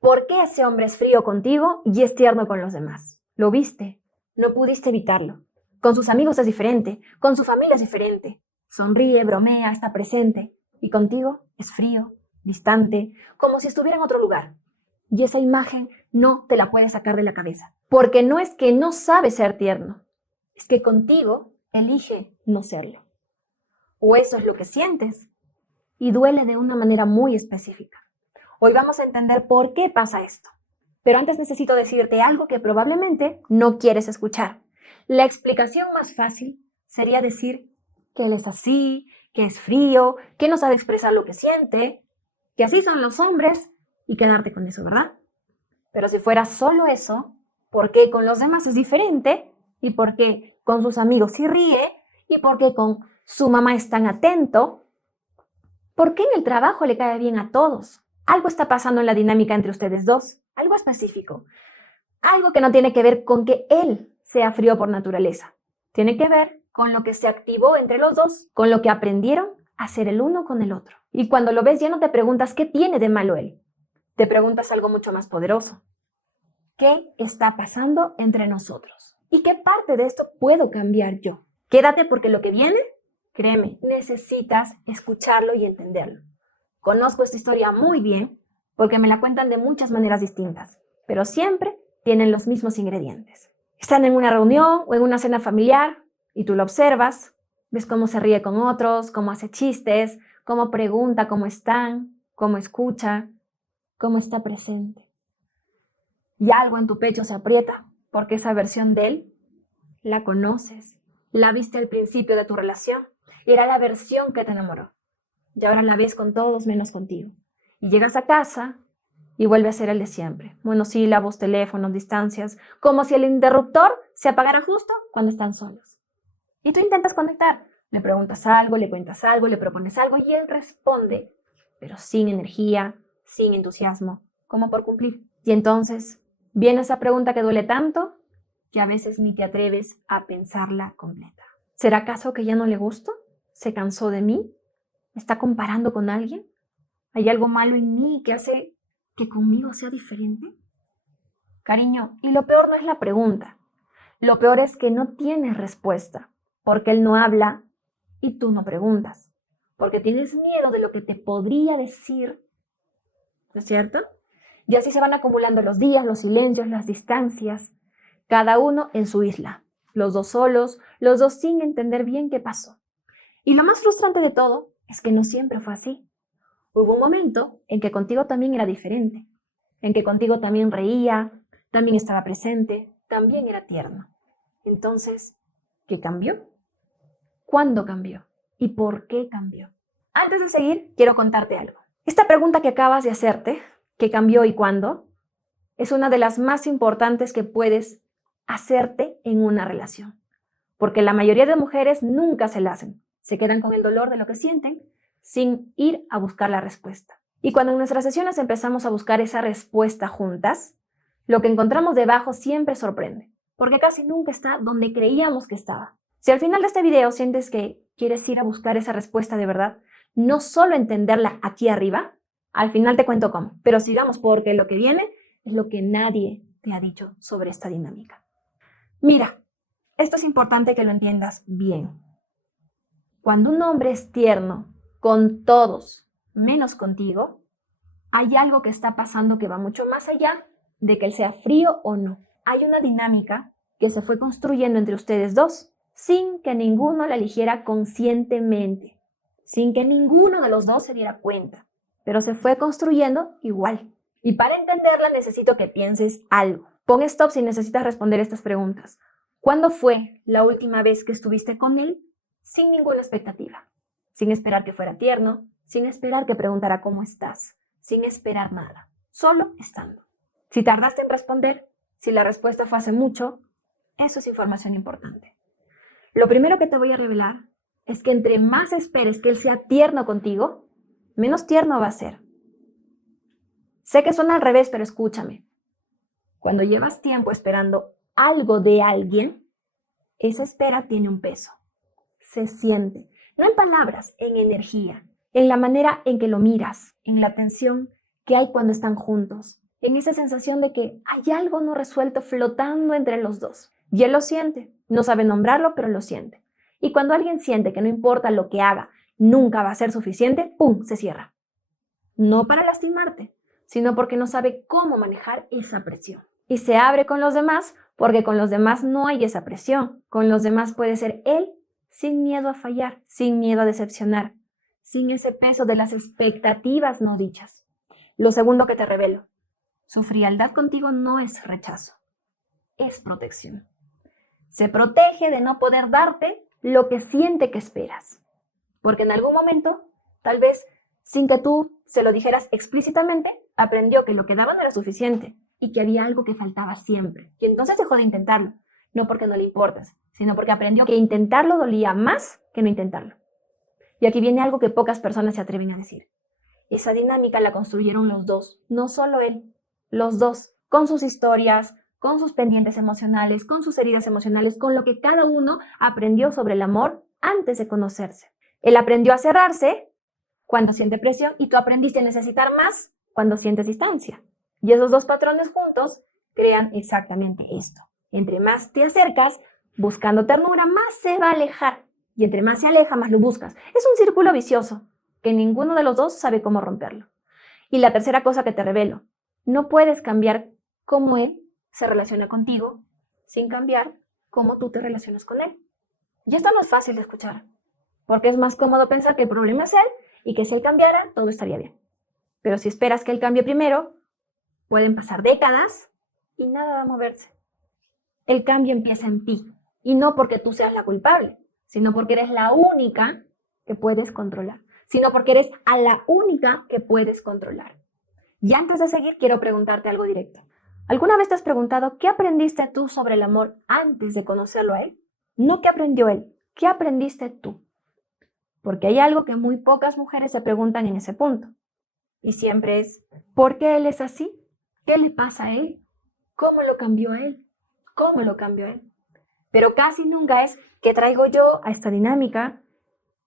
¿Por qué ese hombre es frío contigo y es tierno con los demás? Lo viste, no pudiste evitarlo. Con sus amigos es diferente, con su familia es diferente. Sonríe, bromea, está presente. Y contigo es frío, distante, como si estuviera en otro lugar. Y esa imagen no te la puedes sacar de la cabeza. Porque no es que no sabe ser tierno, es que contigo elige no serlo. O eso es lo que sientes. Y duele de una manera muy específica. Hoy vamos a entender por qué pasa esto. Pero antes necesito decirte algo que probablemente no quieres escuchar. La explicación más fácil sería decir que él es así, que es frío, que no sabe expresar lo que siente, que así son los hombres y quedarte con eso, ¿verdad? Pero si fuera solo eso, ¿por qué con los demás es diferente? ¿Y por qué con sus amigos sí ríe? ¿Y por qué con su mamá es tan atento? ¿Por qué en el trabajo le cae bien a todos? Algo está pasando en la dinámica entre ustedes dos, algo específico, algo que no tiene que ver con que él sea frío por naturaleza. Tiene que ver con lo que se activó entre los dos, con lo que aprendieron a ser el uno con el otro. Y cuando lo ves ya no te preguntas qué tiene de malo él, te preguntas algo mucho más poderoso. ¿Qué está pasando entre nosotros? ¿Y qué parte de esto puedo cambiar yo? Quédate porque lo que viene, créeme, necesitas escucharlo y entenderlo. Conozco esta historia muy bien porque me la cuentan de muchas maneras distintas, pero siempre tienen los mismos ingredientes. Están en una reunión o en una cena familiar y tú lo observas, ves cómo se ríe con otros, cómo hace chistes, cómo pregunta cómo están, cómo escucha, cómo está presente. Y algo en tu pecho se aprieta porque esa versión de él la conoces, la viste al principio de tu relación y era la versión que te enamoró. Y ahora la ves con todos menos contigo. Y llegas a casa y vuelve a ser el de siempre. Monosílabos, teléfonos, distancias, como si el interruptor se apagara justo cuando están solos. Y tú intentas conectar. Le preguntas algo, le cuentas algo, le propones algo y él responde, pero sin energía, sin entusiasmo, como por cumplir. Y entonces viene esa pregunta que duele tanto que a veces ni te atreves a pensarla completa. ¿Será acaso que ya no le gusto? ¿Se cansó de mí? ¿Me está comparando con alguien? ¿Hay algo malo en mí que hace que conmigo sea diferente? Cariño, y lo peor no es la pregunta. Lo peor es que no tienes respuesta, porque él no habla y tú no preguntas, porque tienes miedo de lo que te podría decir, ¿no es cierto? Y así se van acumulando los días, los silencios, las distancias, cada uno en su isla, los dos solos, los dos sin entender bien qué pasó. Y lo más frustrante de todo es que no siempre fue así. Hubo un momento en que contigo también era diferente, en que contigo también reía, también estaba presente, también era tierno. Entonces, ¿qué cambió? ¿Cuándo cambió? ¿Y por qué cambió? Antes de seguir, quiero contarte algo. Esta pregunta que acabas de hacerte, ¿qué cambió y cuándo?, es una de las más importantes que puedes hacerte en una relación. Porque la mayoría de mujeres nunca se la hacen. Se quedan con el dolor de lo que sienten sin ir a buscar la respuesta. Y cuando en nuestras sesiones empezamos a buscar esa respuesta juntas, lo que encontramos debajo siempre sorprende, porque casi nunca está donde creíamos que estaba. Si al final de este video sientes que quieres ir a buscar esa respuesta de verdad, no solo entenderla aquí arriba, al final te cuento cómo. Pero sigamos porque lo que viene es lo que nadie te ha dicho sobre esta dinámica. Mira, esto es importante que lo entiendas bien. Cuando un hombre es tierno con todos, menos contigo, hay algo que está pasando que va mucho más allá de que él sea frío o no. Hay una dinámica que se fue construyendo entre ustedes dos, sin que ninguno la eligiera conscientemente, sin que ninguno de los dos se diera cuenta, pero se fue construyendo igual. Y para entenderla necesito que pienses algo. Pon stop si necesitas responder estas preguntas. ¿Cuándo fue la última vez que estuviste con él sin ninguna expectativa? Sin esperar que fuera tierno, sin esperar que preguntara cómo estás, sin esperar nada, solo estando. Si tardaste en responder, si la respuesta fue hace mucho, eso es información importante. Lo primero que te voy a revelar es que entre más esperes que él sea tierno contigo, menos tierno va a ser. Sé que suena al revés, pero escúchame. Cuando llevas tiempo esperando algo de alguien, esa espera tiene un peso. Se siente, no en palabras, en energía, en la manera en que lo miras, en la tensión que hay cuando están juntos, en esa sensación de que hay algo no resuelto flotando entre los dos. Y él lo siente, no sabe nombrarlo, pero lo siente. Y cuando alguien siente que no importa lo que haga, nunca va a ser suficiente, ¡pum!, se cierra. No para lastimarte, sino porque no sabe cómo manejar esa presión. Y se abre con los demás porque con los demás no hay esa presión. Con los demás puede ser él sin miedo a fallar, sin miedo a decepcionar, sin ese peso de las expectativas no dichas. Lo segundo que te revelo, su frialdad contigo no es rechazo, es protección. Se protege de no poder darte lo que siente que esperas. Porque en algún momento, tal vez sin que tú se lo dijeras explícitamente, aprendió que lo que daba no era suficiente y que había algo que faltaba siempre. Y entonces dejó de intentarlo, no porque no le importas, sino porque aprendió que intentarlo dolía más que no intentarlo. Y aquí viene algo que pocas personas se atreven a decir. Esa dinámica la construyeron los dos, no solo él, los dos, con sus historias, con sus pendientes emocionales, con sus heridas emocionales, con lo que cada uno aprendió sobre el amor antes de conocerse. Él aprendió a cerrarse cuando siente presión y tú aprendiste a necesitar más cuando sientes distancia. Y esos dos patrones juntos crean exactamente esto. Entre más te acercas buscando ternura, más se va a alejar. Y entre más se aleja, más lo buscas. Es un círculo vicioso que ninguno de los dos sabe cómo romperlo. Y la tercera cosa que te revelo, no puedes cambiar cómo él se relaciona contigo sin cambiar cómo tú te relacionas con él. Y esto no es fácil de escuchar, porque es más cómodo pensar que el problema es él y que si él cambiara, todo estaría bien. Pero si esperas que él cambie primero, pueden pasar décadas y nada va a moverse. El cambio empieza en ti, y no porque tú seas la culpable, sino porque eres la única que puedes controlar, sino porque eres a la única que puedes controlar. Y antes de seguir, quiero preguntarte algo directo. ¿Alguna vez te has preguntado qué aprendiste tú sobre el amor antes de conocerlo a él? No qué aprendió él, ¿qué aprendiste tú? Porque hay algo que muy pocas mujeres se preguntan en ese punto. Y siempre es, ¿por qué él es así? ¿Qué le pasa a él? ¿Cómo lo cambió a él? ¿Cómo lo cambió a él? Pero casi nunca es, ¿qué traigo yo a esta dinámica?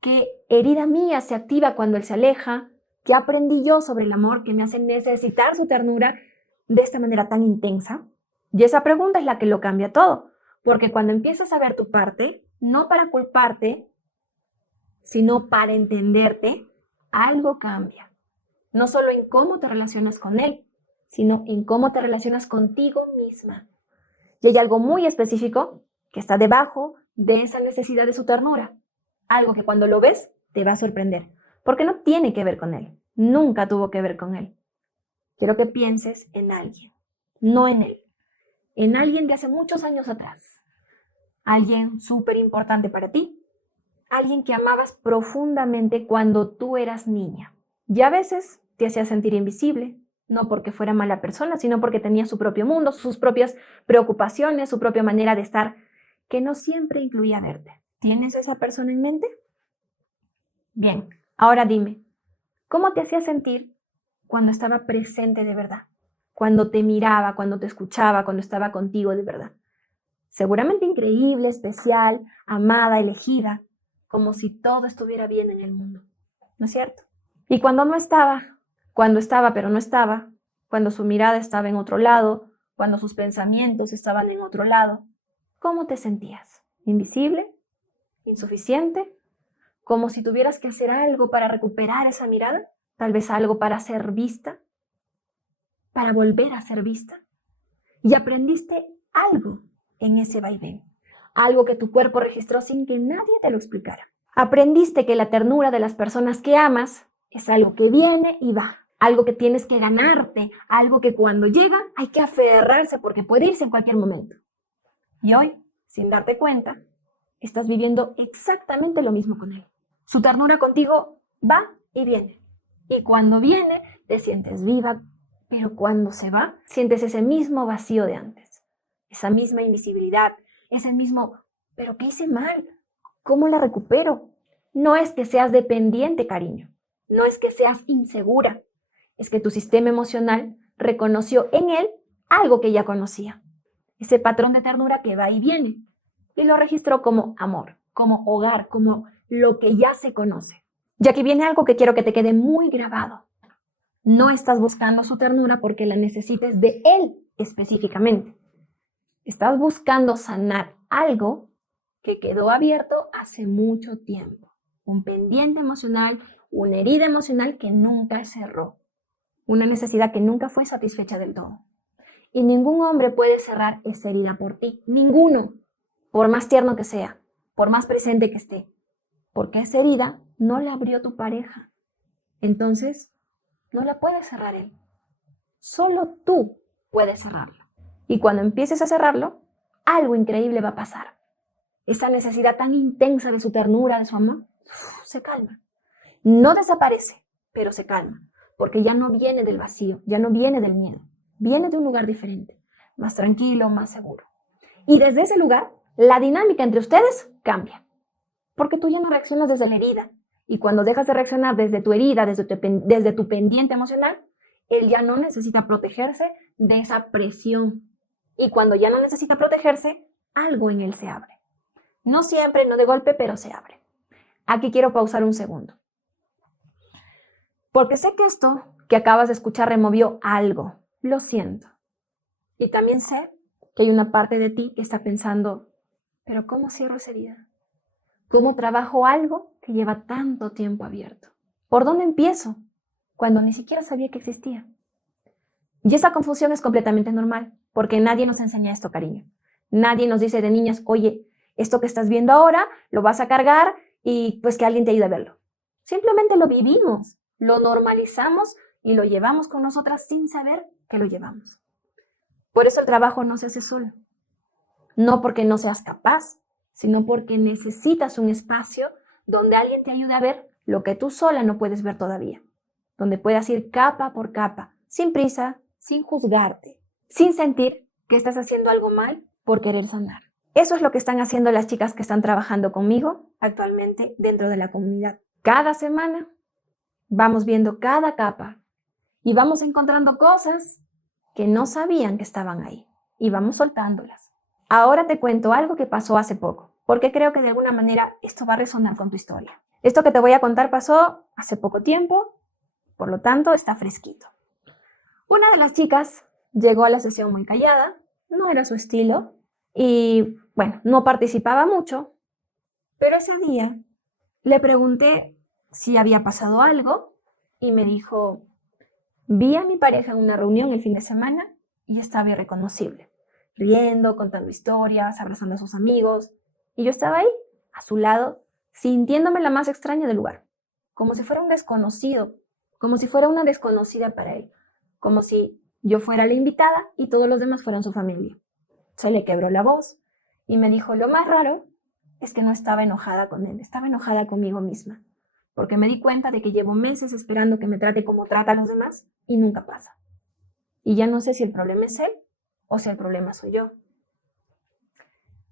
¿Qué herida mía se activa cuando él se aleja? ¿Qué aprendí yo sobre el amor que me hace necesitar su ternura de esta manera tan intensa? Y esa pregunta es la que lo cambia todo, porque cuando empiezas a ver tu parte, no para culparte, sino para entenderte, algo cambia. No solo en cómo te relacionas con él, sino en cómo te relacionas contigo misma. Y hay algo muy específico que está debajo de esa necesidad de su ternura. Algo que cuando lo ves te va a sorprender, porque no tiene que ver con él, nunca tuvo que ver con él. Quiero que pienses en alguien, no en él, en alguien de hace muchos años atrás, alguien súper importante para ti, alguien que amabas profundamente cuando tú eras niña. Y a veces te hacía sentir invisible, no porque fuera mala persona, sino porque tenía su propio mundo, sus propias preocupaciones, su propia manera de estar, que no siempre incluía verte. ¿Tienes a esa persona en mente? Bien, ahora dime, ¿cómo te hacía sentir cuando estaba presente de verdad? Cuando te miraba, cuando te escuchaba, cuando estaba contigo de verdad. Seguramente increíble, especial, amada, elegida, como si todo estuviera bien en el mundo, ¿no es cierto? Y cuando no estaba, cuando estaba pero no estaba, cuando su mirada estaba en otro lado, cuando sus pensamientos estaban en otro lado, ¿cómo te sentías? ¿Invisible? ¿Insuficiente? ¿Como si tuvieras que hacer algo para recuperar esa mirada? ¿Tal vez algo para ser vista? ¿Para volver a ser vista? Y aprendiste algo en ese vaivén, algo que tu cuerpo registró sin que nadie te lo explicara. Aprendiste que la ternura de las personas que amas es algo que viene y va, algo que tienes que ganarte, algo que cuando llega hay que aferrarse porque puede irse en cualquier momento. Y hoy, sin darte cuenta, estás viviendo exactamente lo mismo con él. Su ternura contigo va y viene. Y cuando viene, te sientes viva, pero cuando se va, sientes ese mismo vacío de antes, esa misma invisibilidad, ese mismo, ¿pero qué hice mal? ¿Cómo la recupero? No es que seas dependiente, cariño. No es que seas insegura. Es que tu sistema emocional reconoció en él algo que ya conocía. Ese patrón de ternura que va y viene. Y lo registró como amor, como hogar, como lo que ya se conoce. Y aquí viene algo que quiero que te quede muy grabado. No estás buscando su ternura porque la necesites de él específicamente. Estás buscando sanar algo que quedó abierto hace mucho tiempo. Un pendiente emocional, una herida emocional que nunca cerró. Una necesidad que nunca fue satisfecha del todo. Y ningún hombre puede cerrar esa herida por ti. Ninguno. Por más tierno que sea. Por más presente que esté. Porque esa herida no la abrió tu pareja. Entonces, no la puede cerrar él. Solo tú puedes cerrarlo. Y cuando empieces a cerrarlo, algo increíble va a pasar. Esa necesidad tan intensa de su ternura, de su amor, se calma. No desaparece, pero se calma. Porque ya no viene del vacío, ya no viene del miedo. Viene de un lugar diferente, más tranquilo, más seguro. Y desde ese lugar, la dinámica entre ustedes cambia. Porque tú ya no reaccionas desde la herida. Y cuando dejas de reaccionar desde tu herida, desde tu pendiente emocional, él ya no necesita protegerse de esa presión. Y cuando ya no necesita protegerse, algo en él se abre. No siempre, no de golpe, pero se abre. Aquí quiero pausar un segundo. Porque sé que esto que acabas de escuchar removió algo. Lo siento. Y también sé que hay una parte de ti que está pensando, pero ¿cómo cierro esa herida? ¿Cómo trabajo algo que lleva tanto tiempo abierto? ¿Por dónde empiezo? Cuando ni siquiera sabía que existía. Y esa confusión es completamente normal, porque nadie nos enseña esto, cariño. Nadie nos dice de niñas, oye, esto que estás viendo ahora, lo vas a cargar y pues que alguien te ayude a verlo. Simplemente lo vivimos, lo normalizamos y lo llevamos con nosotras sin saber que lo llevamos. Por eso el trabajo no se hace solo. No porque no seas capaz, sino porque necesitas un espacio donde alguien te ayude a ver lo que tú sola no puedes ver todavía. Donde puedas ir capa por capa, sin prisa, sin juzgarte, sin sentir que estás haciendo algo mal por querer sanar. Eso es lo que están haciendo las chicas que están trabajando conmigo actualmente dentro de la comunidad. Cada semana vamos viendo cada capa y vamos encontrando cosas que no sabían que estaban ahí y vamos soltándolas. Ahora te cuento algo que pasó hace poco, porque creo que de alguna manera esto va a resonar con tu historia. Esto que te voy a contar pasó hace poco tiempo, por lo tanto está fresquito. Una de las chicas llegó a la sesión muy callada, no era su estilo y bueno, no participaba mucho, pero ese día le pregunté si había pasado algo y me dijo, vi a mi pareja en una reunión el fin de semana y estaba irreconocible, riendo, contando historias, abrazando a sus amigos, y yo estaba ahí, a su lado, sintiéndome la más extraña del lugar, como si fuera un desconocido, como si fuera una desconocida para él, como si yo fuera la invitada y todos los demás fueran su familia. Se le quebró la voz y me dijo, lo más raro es que no estaba enojada con él, estaba enojada conmigo misma, porque me di cuenta de que llevo meses esperando que me trate como trata a los demás y nunca pasa. Y ya no sé si el problema es él o si el problema soy yo.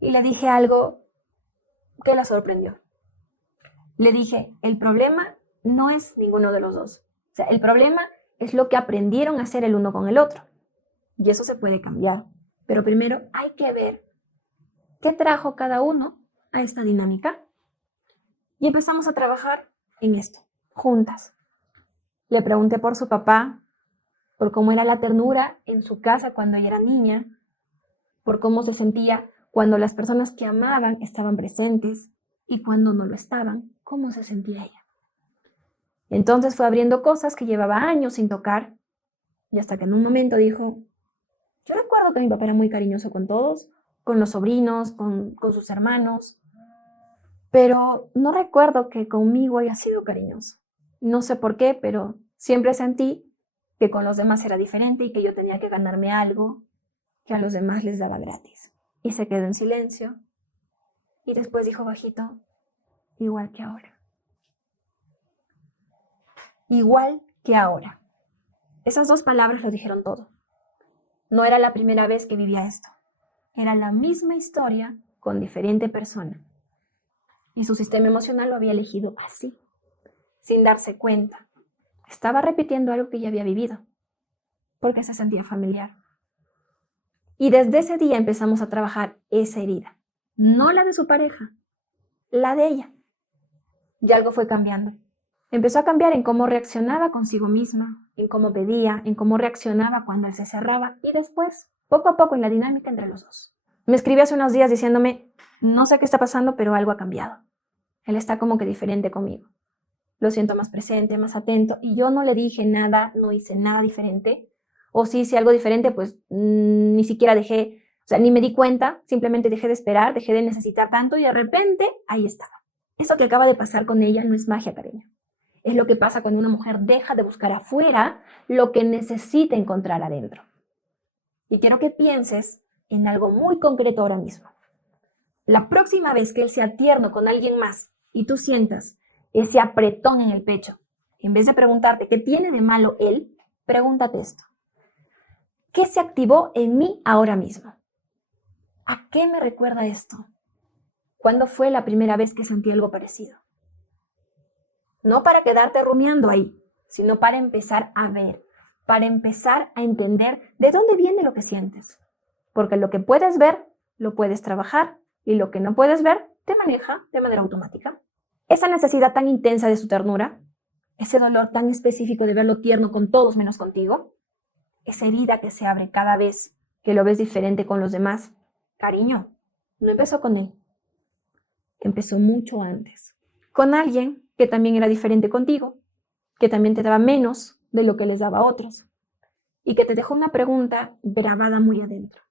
Y le dije algo que la sorprendió. Le dije, el problema no es ninguno de los dos. O sea, el problema es lo que aprendieron a hacer el uno con el otro. Y eso se puede cambiar. Pero primero hay que ver qué trajo cada uno a esta dinámica. Y empezamos a trabajar en esto, juntas. Le pregunté por su papá, por cómo era la ternura en su casa cuando ella era niña, por cómo se sentía cuando las personas que amaban estaban presentes y cuando no lo estaban, cómo se sentía ella. Entonces fue abriendo cosas que llevaba años sin tocar y hasta que en un momento dijo, yo recuerdo que mi papá era muy cariñoso con todos, con los sobrinos, con sus hermanos, pero no recuerdo que conmigo haya sido cariñoso. No sé por qué, pero siempre sentí que con los demás era diferente y que yo tenía que ganarme algo que a los demás les daba gratis. Y se quedó en silencio y después dijo bajito, igual que ahora. Igual que ahora. Esas dos palabras lo dijeron todo. No era la primera vez que vivía esto. Era la misma historia con diferente persona. Y su sistema emocional lo había elegido así, sin darse cuenta. Estaba repitiendo algo que ya había vivido, porque se sentía familiar. Y desde ese día empezamos a trabajar esa herida. No la de su pareja, la de ella. Y algo fue cambiando. Empezó a cambiar en cómo reaccionaba consigo misma, en cómo pedía, en cómo reaccionaba cuando él se cerraba y después, poco a poco, en la dinámica entre los dos. Me escribió hace unos días diciéndome, no sé qué está pasando, pero algo ha cambiado. Él está como que diferente conmigo. Lo siento más presente, más atento y yo no le dije nada, no hice nada diferente. O sí hice algo diferente, pues ni siquiera dejé, o sea, ni me di cuenta, simplemente dejé de esperar, dejé de necesitar tanto y de repente ahí estaba. Eso que acaba de pasar con ella no es magia, cariño. Es lo que pasa cuando una mujer deja de buscar afuera lo que necesita encontrar adentro. Y quiero que pienses en algo muy concreto ahora mismo. La próxima vez que él sea tierno con alguien más y tú sientas ese apretón en el pecho, en vez de preguntarte qué tiene de malo él, pregúntate esto. ¿Qué se activó en mí ahora mismo? ¿A qué me recuerda esto? ¿Cuándo fue la primera vez que sentí algo parecido? No para quedarte rumiando ahí, sino para empezar a ver, para empezar a entender de dónde viene lo que sientes. Porque lo que puedes ver, lo puedes trabajar, y lo que no puedes ver, te maneja de manera automática. Esa necesidad tan intensa de su ternura, ese dolor tan específico de verlo tierno con todos menos contigo, esa herida que se abre cada vez que lo ves diferente con los demás, cariño, no empezó con él, empezó mucho antes. Con alguien que también era diferente contigo, que también te daba menos de lo que les daba a otros, y que te dejó una pregunta grabada muy adentro.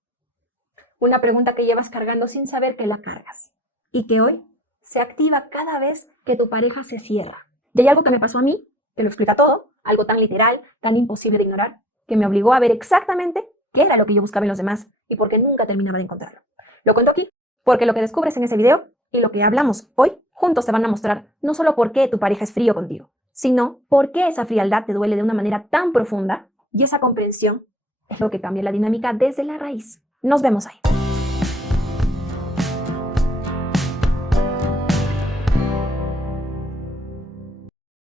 Una pregunta que llevas cargando sin saber que la cargas, y que hoy se activa cada vez que tu pareja se cierra. Y hay algo que me pasó a mí, que lo explica todo, algo tan literal, tan imposible de ignorar, que me obligó a ver exactamente qué era lo que yo buscaba en los demás y por qué nunca terminaba de encontrarlo. Lo cuento aquí, porque lo que descubres en ese video y lo que hablamos hoy juntos te van a mostrar no solo por qué tu pareja es frío contigo, sino por qué esa frialdad te duele de una manera tan profunda y esa comprensión es lo que cambia la dinámica desde la raíz. Nos vemos ahí.